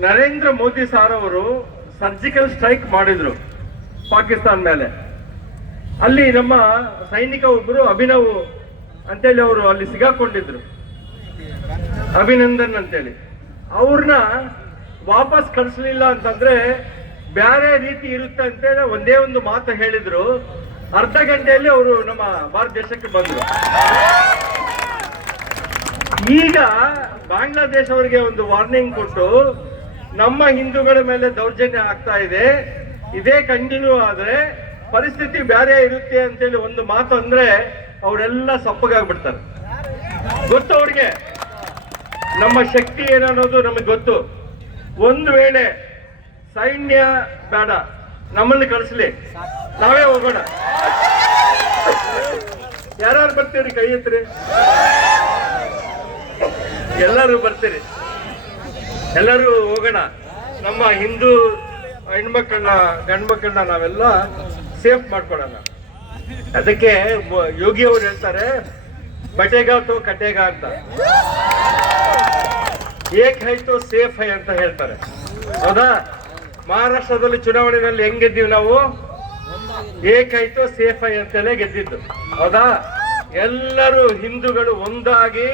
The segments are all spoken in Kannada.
ನರೇಂದ್ರ ಮೋದಿ ಸಾರ್ ಅವರು ಸರ್ಜಿಕಲ್ ಸ್ಟ್ರೈಕ್ ಮಾಡಿದ್ರು ಪಾಕಿಸ್ತಾನ ಮೇಲೆ. ಅಲ್ಲಿ ನಮ್ಮ ಸೈನಿಕ ಒಬ್ಬರು ಅಭಿನವ್ ಅಂತೇಳಿ ಅವರು ಅಲ್ಲಿ ಸಿಗಾಕೊಂಡಿದ್ರು. ಅಭಿನಂದನ್ ಅಂತೇಳಿ. ಅವ್ರನ್ನ ವಾಪಸ್ ಕಳಿಸ್ಲಿಲ್ಲ ಅಂತಂದ್ರೆ ಬೇರೆ ರೀತಿ ಇರುತ್ತೆ ಅಂತೇಳಿ ಒಂದೇ ಒಂದು ಮಾತು ಹೇಳಿದ್ರು. ಅರ್ಧ ಗಂಟೆಯಲ್ಲಿ ಅವರು ನಮ್ಮ ಭಾರತ ದೇಶಕ್ಕೆ ಬಂದರು. ಈಗ ಬಾಂಗ್ಲಾದೇಶ ಅವರಿಗೆ ಒಂದು ವಾರ್ನಿಂಗ್ ಕೊಟ್ಟು ನಮ್ಮ ಹಿಂದೂಗಳ ಮೇಲೆ ದೌರ್ಜನ್ಯ ಆಗ್ತಾ ಇದೆ. ಇದೇ ಕಂಟಿನ್ಯೂ ಆದ್ರೆ ಪರಿಸ್ಥಿತಿ ಬೇರೆ ಇರುತ್ತೆ ಅಂತೇಳಿ ಒಂದು ಮಾತು ಅಂದ್ರೆ ಅವರೆಲ್ಲ ಸಪ್ಪಗಾಗ್ಬಿಡ್ತಾರೆ. ಗೊತ್ತು ಅವ್ರಿಗೆ? ನಮ್ಮ ಶಕ್ತಿ ಏನನ್ನೋದು ನಮಗೆ ಗೊತ್ತು. ಒಂದು ವೇಳೆ ಸೈನ್ಯ ಬೇಡ ನಮ್ಮಲ್ಲಿ ಕಳಿಸ್ಲಿ. ನಾವೇ ಹೋಗೋಣ. ಯಾರು ಬರ್ತೀರಿ ಕೈ ಎತ್ತರಿ? ಎಲ್ಲರೂ ಬರ್ತೀರಿ. ಎಲ್ಲರೂ ಹೋಗೋಣ. ನಮ್ಮ ಹಿಂದೂ ಹೆಣ್ಮಕ್ಳನ್ನ, ಗಂಡ್ಮಕ್ಳನ್ನ ನಾವೆಲ್ಲ ಸೇಫ್ ಮಾಡ್ಕೊಳ್ಳೋಣ. ಅದಕ್ಕೆ ಯೋಗಿ ಅವರು ಹೇಳ್ತಾರೆ, ಬಟೇಗ ತೋ ಕಟೆಗ ಅಂತ. ಏಕ್ ಹೈ ಸೇಫ್ ಹೈ ಅಂತ ಹೇಳ್ತಾರೆ. ಹೌದಾ? ಮಹಾರಾಷ್ಟ್ರದಲ್ಲಿ ಚುನಾವಣೆಯಲ್ಲಿ ಹೆಂಗ್ ಗೆದ್ದೀವಿ ನಾವು? ಏಕ್ ಹೈ ಸೇಫ್ ಹೈ ಅಂತಲೇ ಗೆದ್ದಿದ್ದು. ಹೌದಾ? ಎಲ್ಲರೂ ಹಿಂದೂಗಳು ಒಂದಾಗಿ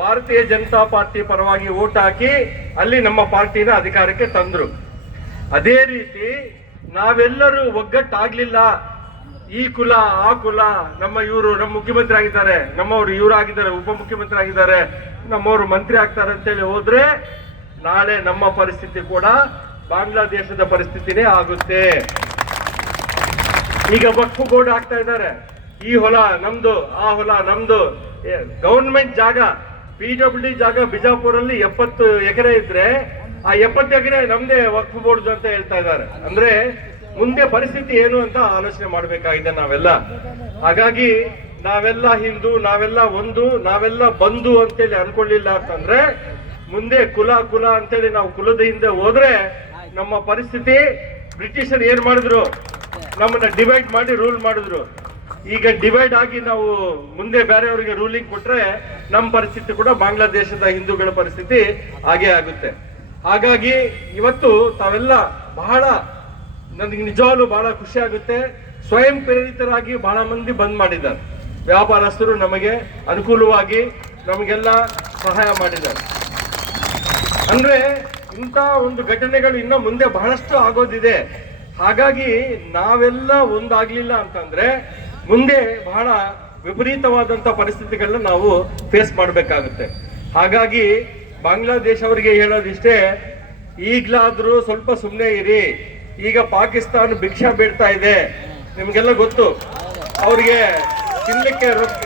ಭಾರತೀಯ ಜನತಾ ಪಾರ್ಟಿ ಪರವಾಗಿ ಓಟ್ ಹಾಕಿ ಅಲ್ಲಿ ನಮ್ಮ ಪಾರ್ಟಿನ ಅಧಿಕಾರಕ್ಕೆ ತಂದ್ರು. ಅದೇ ರೀತಿ ನಾವೆಲ್ಲರೂ ಒಗ್ಗಟ್ಟಾಗ್ಲಿಲ್ಲ. ಈ ಕುಲ, ಆ ಕುಲ, ನಮ್ಮ ಇವರು ನಮ್ಮ ಮುಖ್ಯಮಂತ್ರಿ ಆಗಿದ್ದಾರೆ, ನಮ್ಮವರು ಇವರು ಆಗಿದ್ದಾರೆ ಉಪಮುಖ್ಯಮಂತ್ರಿ ಆಗಿದ್ದಾರೆ, ನಮ್ಮವರು ಮಂತ್ರಿ ಆಗ್ತಾರೆ ಅಂತೇಳಿ ಹೋದ್ರೆ ನಾಳೆ ನಮ್ಮ ಪರಿಸ್ಥಿತಿ ಕೂಡ ಬಾಂಗ್ಲಾದೇಶದ ಪರಿಸ್ಥಿತಿನೇ ಆಗುತ್ತೆ. ಈಗ ವಕ್ಫ್ ಬೋರ್ಡ್ ಆಗ್ತಾ ಇದ್ದಾರೆ. ಈ ಹೊಲ ನಮ್ದು, ಆ ಹೊಲ ನಮ್ದು. ಗವರ್ಮೆಂಟ್ ಜಾಗ ಪಿ ಡಬ್ಲ್ಯೂ ಜಾಗ ಬಿಜಾಪುರಲ್ಲಿ ಎಪ್ಪತ್ತು ಎಕರೆ ಇದ್ರೆ, ಆ ಎಪ್ಪತ್ತು ಎಕರೆ ನಮ್ದೇ ವಕ್ಫ್ ಬೋರ್ಡ್ ಅಂತ ಹೇಳ್ತಾ ಇದ್ದಾರೆ. ಅಂದ್ರೆ ಮುಂದೆ ಪರಿಸ್ಥಿತಿ ಏನು ಅಂತ ಆಲೋಚನೆ ಮಾಡಬೇಕಾಗಿದೆ ನಾವೆಲ್ಲ. ಹಾಗಾಗಿ ನಾವೆಲ್ಲ ಹಿಂದೂ, ನಾವೆಲ್ಲ ಒಂದು, ನಾವೆಲ್ಲ ಬಂದು ಅಂತೇಳಿ ಅನ್ಕೊಳ್ಳಿಲ್ಲ ಅಂತಂದ್ರೆ, ಮುಂದೆ ಕುಲ ಕುಲ ಅಂತೇಳಿ ನಾವು ಕುಲದ ಹಿಂದೆ ಹೋದ್ರೆ ನಮ್ಮ ಪರಿಸ್ಥಿತಿ ಬ್ರಿಟಿಷರು ಏನ್ ಮಾಡಿದ್ರು? ನಮ್ಮನ್ನ ಡಿವೈಡ್ ಮಾಡಿ ರೂಲ್ ಮಾಡಿದ್ರು. ಈಗ ಡಿವೈಡ್ ಆಗಿ ನಾವು ಮುಂದೆ ಬೇರೆಯವರಿಗೆ ರೂಲಿಂಗ್ ಕೊಟ್ರೆ ನಮ್ಮ ಪರಿಸ್ಥಿತಿ ಕೂಡ ಬಾಂಗ್ಲಾದೇಶದ ಹಿಂದೂಗಳ ಪರಿಸ್ಥಿತಿ ಹಾಗೆ ಆಗುತ್ತೆ. ಹಾಗಾಗಿ ಇವತ್ತು ತಾವೆಲ್ಲ ಬಹಳ ನನಗೆ ನಿಜವಾಗ್ಲೂ ಬಹಳ ಖುಷಿ ಆಗುತ್ತೆ. ಸ್ವಯಂ ಪ್ರೇರಿತರಾಗಿ ಬಹಳ ಮಂದಿ ಬಂದ್ ಮಾಡಿದ್ದಾರೆ. ವ್ಯಾಪಾರಸ್ಥರು ನಮಗೆ ಅನುಕೂಲವಾಗಿ ನಮಗೆಲ್ಲ ಸಹಾಯ ಮಾಡಿದ್ದಾರೆ. ಅಂದ್ರೆ ಇಂಥ ಒಂದು ಘಟನೆಗಳು ಇನ್ನ ಮುಂದೆ ಬಹಳಷ್ಟು ಆಗೋದಿದೆ. ಹಾಗಾಗಿ ನಾವೆಲ್ಲ ಒಂದಾಗ್ಲಿಲ್ಲ ಅಂತಂದ್ರೆ ಮುಂದೆ ಬಹಳ ವಿಪರೀತವಾದಂತ ಪರಿಸ್ಥಿತಿಗಳನ್ನ ನಾವು ಫೇಸ್ ಮಾಡಬೇಕಾಗುತ್ತೆ. ಹಾಗಾಗಿ ಬಾಂಗ್ಲಾದೇಶ ಅವರಿಗೆ ಹೇಳೋದಿಷ್ಟೇ, ಈಗಲಾದರೂ ಸ್ವಲ್ಪ ಸುಮ್ಮನೆ ಇರಿ. ಈಗ ಪಾಕಿಸ್ತಾನ ಭಿಕ್ಷಾ ಬೇಡ್ತಾ ಇದೆ. ನಿಮಗೆಲ್ಲ ಗೊತ್ತು. ಅವ್ರಿಗೆ ತಿನ್ಲಿಕ್ಕೆ ರೊಕ್ಕ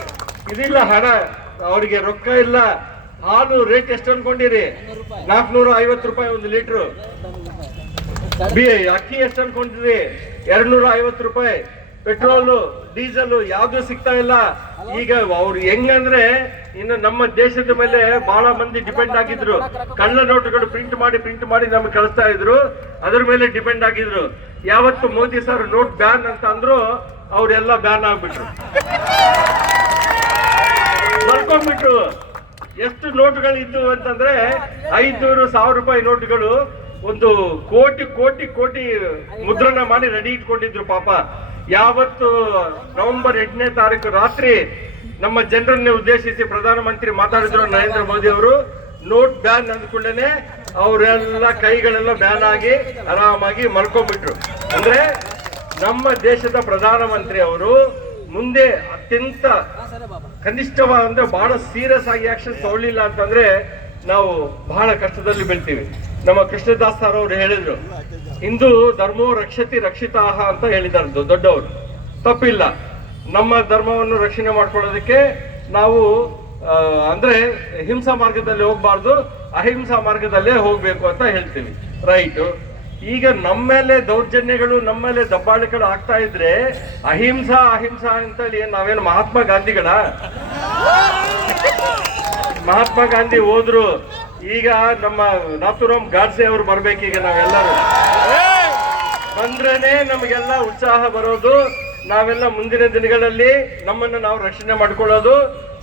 ಇದಿಲ್ಲ ಹಣ. ಅವರಿಗೆ ರೊಕ್ಕ ಇಲ್ಲ. ಹಾಲು ರೇಟ್ ಎಷ್ಟು ಅನ್ಕೊಂಡಿರಿ? ನಾಲ್ಕುನೂರ ಐವತ್ತು ರೂಪಾಯಿ ಒಂದು ಲೀಟ್ರು ಬಿ, ಅಕ್ಕಿ ಎಷ್ಟು ಅನ್ಕೊಂಡಿರಿ? ಎರಡ್ನೂರ ಐವತ್ತು ರೂಪಾಯಿ. ಪೆಟ್ರೋಲು, ಡೀಸೆಲ್ ಯಾವ್ದು ಸಿಗ್ತಾ ಇಲ್ಲ. ಈಗ ಅವ್ರು ಹೆಂಗಂದ್ರೆ ಇನ್ನು ನಮ್ಮ ದೇಶದ ಮೇಲೆ ಬಹಳ ಮಂದಿ ಡಿಪೆಂಡ್ ಆಗಿದ್ರು. ಕಳ್ಳ ನೋಟುಗಳು ಪ್ರಿಂಟ್ ಮಾಡಿ ಪ್ರಿಂಟ್ ಮಾಡಿ ನಮ್ಗೆ ಕಳಿಸ್ತಾ ಇದ್ರು. ಅದ್ರ ಮೇಲೆ ಡಿಪೆಂಡ್ ಆಗಿದ್ರು. ಯಾವತ್ತು ಮೋದಿ ಸರ್ ನೋಟ್ ಬ್ಯಾನ್ ಅಂತ ಅಂದ್ರು, ಅವ್ರೆಲ್ಲ ಬ್ಯಾನ್ ಆಗ್ಬಿಟ್ರು. ಬರ್ಕೊಂಡ್ಬಿಟ್ರು ಎಷ್ಟು ನೋಟುಗಳು ಇದ್ದು ಅಂತಂದ್ರೆ ಐದ್ನೂರು ಸಾವಿರ ರೂಪಾಯಿ ನೋಟುಗಳು ಒಂದು ಕೋಟಿ ಕೋಟಿ ಕೋಟಿ ಮುದ್ರಣ ಮಾಡಿ ರೆಡಿ ಇಟ್ಕೊಂಡಿದ್ರು ಪಾಪ. ಯಾವತ್ತು ನವೆಂಬರ್ ಎಂಟನೇ ತಾರೀಕು ರಾತ್ರಿ ನಮ್ಮ ಜನರನ್ನೇ ಉದ್ದೇಶಿಸಿ ಪ್ರಧಾನಮಂತ್ರಿ ಮಾತಾಡಿದ್ರು ನರೇಂದ್ರ ಮೋದಿ ಅವರು. ನೋಟ್ ಬ್ಯಾನ್ ಅಂದ್ಕೊಂಡೇನೆ ಅವರೆಲ್ಲ ಕೈಗಳೆಲ್ಲ ಬ್ಯಾನ್ ಆಗಿ ಆರಾಮಾಗಿ ಮಲ್ಕೊಂಡ್ಬಿಟ್ರು. ಅಂದ್ರೆ ನಮ್ಮ ದೇಶದ ಪ್ರಧಾನಮಂತ್ರಿ ಅವರು ಮುಂದೆ ಅತ್ಯಂತ ಕನಿಷ್ಠವಾದ ಅಂದ್ರೆ ಬಹಳ ಸೀರಿಯಸ್ ಆಗಿ ಆಕ್ಷನ್ ತಗೊಳ್ಳಿಲ್ಲ ಅಂತಂದ್ರೆ ನಾವು ಬಹಳ ಕಷ್ಟದಲ್ಲಿ ಬೀಳ್ತೀವಿ. ನಮ್ಮ ಕೃಷ್ಣದಾಸ್ ಸರ್ ಅವರು ಹೇಳಿದ್ರು. ಹಿಂದೂ ಧರ್ಮೋ ರಕ್ಷತಿ ರಕ್ಷಿತಾಹ ಅಂತ ಹೇಳಿದ್ದಾರೆ ದೊಡ್ಡವರು. ತಪ್ಪಿಲ್ಲ. ನಮ್ಮ ಧರ್ಮವನ್ನು ರಕ್ಷಣೆ ಮಾಡ್ಕೊಳ್ಳೋದಕ್ಕೆ ನಾವು ಅಂದ್ರೆ ಹಿಂಸಾ ಮಾರ್ಗದಲ್ಲಿ ಹೋಗ್ಬಾರ್ದು, ಅಹಿಂಸಾ ಮಾರ್ಗದಲ್ಲೇ ಹೋಗ್ಬೇಕು ಅಂತ ಹೇಳ್ತೀವಿ. ರೈಟ್. ಈಗ ನಮ್ಮ ಮೇಲೆ ದೌರ್ಜನ್ಯಗಳು, ನಮ್ಮ ಮೇಲೆ ದಬ್ಬಾಳಿಕೆಗಳು ಆಗ್ತಾ ಇದ್ರೆ ಅಹಿಂಸಾ ಅಹಿಂಸಾ ಅಂತೇಳಿ ನಾವೇನು ಮಹಾತ್ಮ ಗಾಂಧಿಗಳ? ಮಹಾತ್ಮ ಗಾಂಧಿ ಹೋದ್ರು. ಈಗ ನಮ್ಮ ನಾಥುರಾಮ್ ಗಾಡ್ಸೆ ಅವರು ಬರ್ಬೇಕೀಗ ನಾವೆಲ್ಲರೂ. ಬಂದ್ರೇನೆ ನಮಗೆಲ್ಲ ಉತ್ಸಾಹ ಬರೋದು. ನಾವೆಲ್ಲ ಮುಂದಿನ ದಿನಗಳಲ್ಲಿ ನಮ್ಮನ್ನು ನಾವು ರಕ್ಷಣೆ ಮಾಡ್ಕೊಳ್ಳೋದು.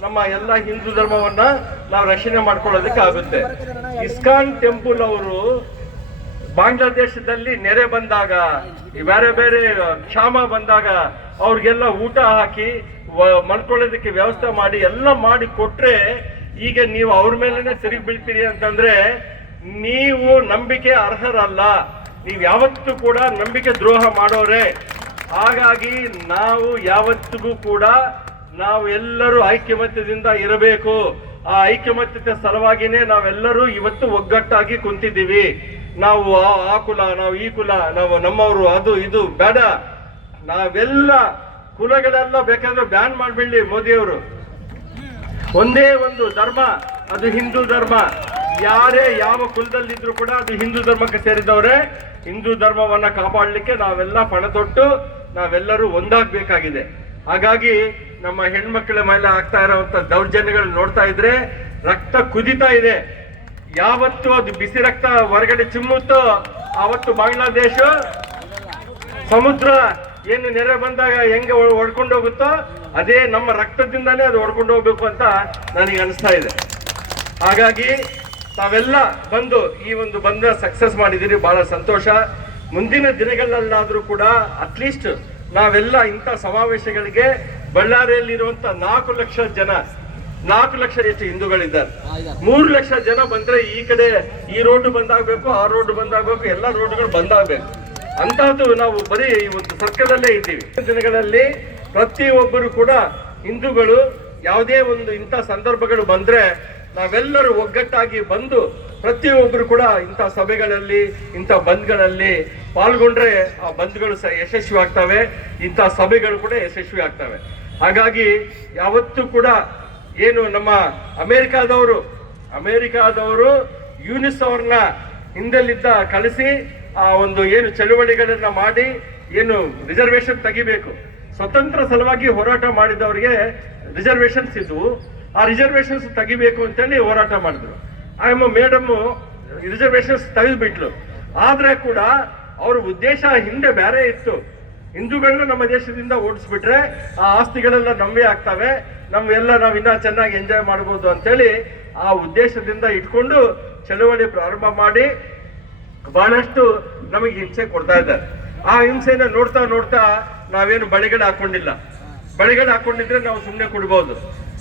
ನಮ್ಮ ಎಲ್ಲ ಹಿಂದೂ ಧರ್ಮವನ್ನ ನಾವು ರಕ್ಷಣೆ ಮಾಡ್ಕೊಳ್ಳೋದಕ್ಕೆ ಆಗುತ್ತೆ. ಇಸ್ಕಾನ್ ಟೆಂಪಲ್ ಅವರು ಬಾಂಗ್ಲಾದೇಶದಲ್ಲಿ ನೆರೆ ಬಂದಾಗ, ಬೇರೆ ಬೇರೆ ಕ್ಷಾಮ ಬಂದಾಗ ಅವ್ರಿಗೆಲ್ಲ ಊಟ ಹಾಕಿ ಮಲ್ಕೊಳ್ಳೋದಕ್ಕೆ ವ್ಯವಸ್ಥೆ ಮಾಡಿ ಎಲ್ಲ ಮಾಡಿ ಕೊಟ್ರೆ ಈಗ ನೀವು ಅವ್ರ ಮೇಲೆನೆ ತಿರುಗಿ ಬೀಳ್ತೀರಿ ಅಂತಂದ್ರೆ ನೀವು ನಂಬಿಕೆ ಅರ್ಹರಲ್ಲ. ನೀವು ಯಾವತ್ತೂ ಕೂಡ ನಂಬಿಕೆ ದ್ರೋಹ ಮಾಡೋರೆ. ಹಾಗಾಗಿ ನಾವು ಯಾವತ್ತಿಗೂ ಕೂಡ ನಾವು ಎಲ್ಲರೂ ಐಕ್ಯಮತ್ಯದಿಂದ ಇರಬೇಕು. ಆ ಐಕ್ಯಮತ್ಯತೆ ಸಲುವಾಗಿನೇ ನಾವೆಲ್ಲರೂ ಇವತ್ತು ಒಗ್ಗಟ್ಟಾಗಿ ಕುಂತಿದ್ದೀವಿ. ನಾವು ಆ ಕುಲ, ನಾವು ಈ ಕುಲ, ನಾವು ನಮ್ಮವರು, ಅದು, ಇದು, ಬೇಡ. ನಾವೆಲ್ಲ ಕುಲಗಳೆಲ್ಲ ಬೇಕಾದ್ರೆ ಬ್ಯಾನ್ ಮಾಡ್ಬಿಡ್ಲಿ ಮೋದಿಯವರು. ಒಂದೇ ಒಂದು ಧರ್ಮ, ಅದು ಹಿಂದೂ ಧರ್ಮ. ಯಾರೇ ಯಾವ ಕುಲದಲ್ಲಿದ್ರು ಕೂಡ ಅದು ಹಿಂದೂ ಧರ್ಮಕ್ಕೆ ಸೇರಿದವರೇ. ಹಿಂದೂ ಧರ್ಮವನ್ನ ಕಾಪಾಡಲಿಕ್ಕೆ ನಾವೆಲ್ಲ ಪಣ ತೊಟ್ಟು ನಾವೆಲ್ಲರೂ ಒಂದಾಗಬೇಕಾಗಿದೆ. ಹಾಗಾಗಿ ನಮ್ಮ ಹೆಣ್ಮಕ್ಳ ಮೇಲೆ ಆಗ್ತಾ ಇರುವಂತ ದೌರ್ಜನ್ಯಗಳು ನೋಡ್ತಾ ಇದ್ರೆ ರಕ್ತ ಕುದಿತಾ ಇದೆ. ಯಾವತ್ತು ಅದು ಬಿಸಿ ರಕ್ತ ಹೊರಗಡೆ ಚಿಮ್ಮುತ್ತೋ ಆವತ್ತು ಬಾಂಗ್ಲಾದೇಶ ಸಮುದ್ರ ಏನು ನೆರೆ ಬಂದಾಗ ಹೆಂಗೆ ಹೊಡ್ಕೊಂಡು ಹೋಗುತ್ತೋ ಅದೇ ನಮ್ಮ ರಕ್ತದಿಂದಾನೇ ಅದು ಹೊಡ್ಕೊಂಡು ಹೋಗ್ಬೇಕು ಅಂತ ನನಗೆ ಅನಿಸ್ತಾ ಇದೆ. ಹಾಗಾಗಿ ತಾವೆಲ್ಲ ಬಂದು ಈ ಒಂದು ಬಂದ ಸಕ್ಸಸ್ ಮಾಡಿದಿರಿ, ಬಹಳ ಸಂತೋಷ. ಮುಂದಿನ ದಿನಗಳಲ್ಲಾದ್ರೂ ಕೂಡ ಅಟ್ಲೀಸ್ಟ್ ನಾವೆಲ್ಲ ಇಂಥ ಸಮಾವೇಶಗಳಿಗೆ ಬಳ್ಳಾರಿಯಲ್ಲಿರುವಂತ ನಾಲ್ಕು ಲಕ್ಷ ಜನ, ನಾಲ್ಕು ಲಕ್ಷ ಎಷ್ಟು ಹಿಂದೂಗಳಿದ್ದಾರೆ. ಮೂರು ಲಕ್ಷ ಜನ ಬಂದ್ರೆ ಈ ಕಡೆ ಈ ರೋಡ್ ಬಂದಾಗಬೇಕು, ಆ ರೋಡ್ ಬಂದಾಗಬೇಕು, ಎಲ್ಲ ರೋಡ್ಗಳು ಬಂದಾಗಬೇಕು. ಅಂತಹದ್ದು ನಾವು ಬರೀ ಈ ಒಂದು ಸರ್ಕಲಲ್ಲೇ ಇದ್ದೀವಿ. ದಿನಗಳಲ್ಲಿ ಪ್ರತಿಯೊಬ್ಬರು ಕೂಡ ಹಿಂದೂಗಳು ಯಾವುದೇ ಒಂದು ಇಂಥ ಸಂದರ್ಭಗಳು ಬಂದ್ರೆ ನಾವೆಲ್ಲರೂ ಒಗ್ಗಟ್ಟಾಗಿ ಬಂದು ಪ್ರತಿಯೊಬ್ಬರು ಕೂಡ ಇಂಥ ಸಭೆಗಳಲ್ಲಿ, ಇಂಥ ಬಂದ್ಗಳಲ್ಲಿ ಪಾಲ್ಗೊಂಡ್ರೆ ಆ ಬಂದ್ಗಳು ಸಹ ಯಶಸ್ವಿ ಆಗ್ತವೆ ಇಂಥ ಸಭೆಗಳು ಕೂಡ ಯಶಸ್ವಿ ಆಗ್ತವೆ ಹಾಗಾಗಿ ಯಾವತ್ತೂ ಕೂಡ ಏನು ನಮ್ಮ ಅಮೇರಿಕಾದವರು ಅಮೇರಿಕಾದವರು ಯೂನಿಸ್ ಅವ್ರನ್ನ ಹಿಂದೆಲ್ಲಿದ್ದ ಕಳಿಸಿ ಆ ಒಂದು ಏನು ಚಳುವಳಿಗಳನ್ನ ಮಾಡಿ, ಏನು ರಿಸರ್ವೇಶನ್ ತೆಗಿಬೇಕು. ಸ್ವತಂತ್ರ ಸಲುವಾಗಿ ಹೋರಾಟ ಮಾಡಿದವರಿಗೆ ರಿಸರ್ವೇಶನ್ಸ್ ಇದ್ವು. ಆ ರಿಸರ್ವೇಶನ್ಸ್ ತೆಗಿಬೇಕು ಅಂತೇಳಿ ಹೋರಾಟ ಮಾಡಿದ್ರು. ಆಯಮ್ಮ ಮೇಡಮ್ ರಿಸರ್ವೇಶನ್ಸ್ ತೆಗೆದ್ಬಿಟ್ಲು. ಆದ್ರೆ ಕೂಡ ಅವ್ರ ಉದ್ದೇಶ ಹಿಂದೆ ಬೇರೆ ಇತ್ತು. ಹಿಂದೂಗಳನ್ನ ನಮ್ಮ ದೇಶದಿಂದ ಓಡಿಸ್ಬಿಟ್ರೆ ಆ ಆಸ್ತಿಗಳೆಲ್ಲ ನಮ್ಮೇ ಆಗ್ತವೆ. ನಮ್ಮೆಲ್ಲ ನಾವು ಇನ್ನ ಚೆನ್ನಾಗಿ ಎಂಜಾಯ್ ಮಾಡ್ಬೋದು ಅಂತೇಳಿ ಆ ಉದ್ದೇಶದಿಂದ ಇಟ್ಕೊಂಡು ಚಳವಳಿ ಪ್ರಾರಂಭ ಮಾಡಿ ಬಹಳಷ್ಟು ನಮಗೆ ಹಿಂಸೆ ಕೊಡ್ತಾ ಇದ್ದಾರೆ. ಆ ಹಿಂಸೆನ ನೋಡ್ತಾ ನೋಡ್ತಾ ನಾವೇನು ಬಳಿಗಳು ಹಾಕೊಂಡಿಲ್ಲ. ಬಳಿಗಳು ಹಾಕೊಂಡಿದ್ರೆ ನಾವು ಸುಮ್ಮನೆ ಕೊಡ್ಬೋದು.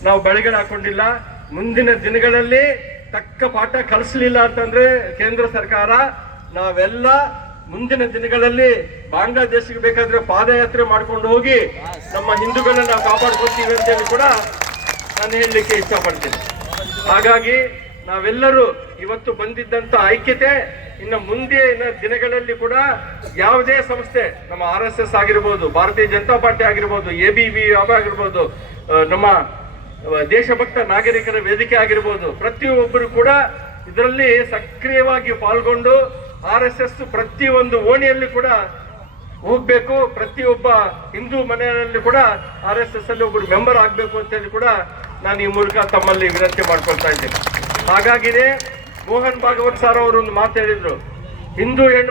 ನಾವು ಬಳಿಗಳು ಹಾಕೊಂಡಿಲ್ಲ. ಮುಂದಿನ ದಿನಗಳಲ್ಲಿ ತಕ್ಕ ಪಾಠ ಕಲಿಸಲಿಲ್ಲ ಅಂತಂದ್ರೆ ಕೇಂದ್ರ ಸರ್ಕಾರ ನಾವೆಲ್ಲ ಮುಂದಿನ ದಿನಗಳಲ್ಲಿ ಬಾಂಗ್ಲಾದೇಶಕ್ಕೆ ಬೇಕಾದ್ರೆ ಪಾದಯಾತ್ರೆ ಮಾಡ್ಕೊಂಡು ಹೋಗಿ ನಮ್ಮ ಹಿಂದೂಗಳನ್ನ ನಾವು ಕಾಪಾಡ್ಕೊತೀವಿ ಅಂತೇಳಿ ಕೂಡ ನಾನು ಹೇಳಲಿಕ್ಕೆ ಇಷ್ಟಪಡ್ತೀನಿ. ಹಾಗಾಗಿ ನಾವೆಲ್ಲರೂ ಇವತ್ತು ಬಂದಿದ್ದಂತ ಐಕ್ಯತೆ ಇನ್ನು ಮುಂದಿನ ದಿನಗಳಲ್ಲಿ ಕೂಡ ಯಾವುದೇ ಸಂಸ್ಥೆ, ನಮ್ಮ ಆರ್ ಎಸ್ ಎಸ್ ಆಗಿರ್ಬೋದು, ಭಾರತೀಯ ಜನತಾ ಪಾರ್ಟಿ ಆಗಿರ್ಬೋದು, ಎ ಬಿ ವಿ ಆಗಿರ್ಬೋದು ನಮ್ಮ ದೇಶಭಕ್ತ ನಾಗರಿಕರ ವೇದಿಕೆ ಆಗಿರ್ಬೋದು. ಪ್ರತಿಯೊಬ್ಬರು ಕೂಡ ಇದರಲ್ಲಿ ಸಕ್ರಿಯವಾಗಿ ಪಾಲ್ಗೊಂಡು ಆರ್ ಎಸ್ ಎಸ್ ಪ್ರತಿಯೊಂದು ಓಣಿಯಲ್ಲಿ ಕೂಡ ಹೋಗ್ಬೇಕು. ಪ್ರತಿಯೊಬ್ಬ ಹಿಂದೂ ಮನೆಯಲ್ಲಿ ಕೂಡ ಆರ್ ಎಸ್ ಎಸ್ ಅಲ್ಲಿ ಒಬ್ಬರು ಮೆಂಬರ್ ಆಗ್ಬೇಕು ಅಂತೇಳಿ ಕೂಡ ನಾನು ಈ ಮೂಲಕ ತಮ್ಮಲ್ಲಿ ವಿನಂತಿ ಮಾಡ್ಕೊಳ್ತಾ ಇದ್ದೇನೆ. ಹಾಗಾಗಿನೇ ಮೋಹನ್ ಭಾಗವತ್ ಸರ್ ಅವರು ಒಂದು ಮಾತು ಹೇಳಿದ್ರು. ಹಿಂದೂ ಹೆಣ್ಣು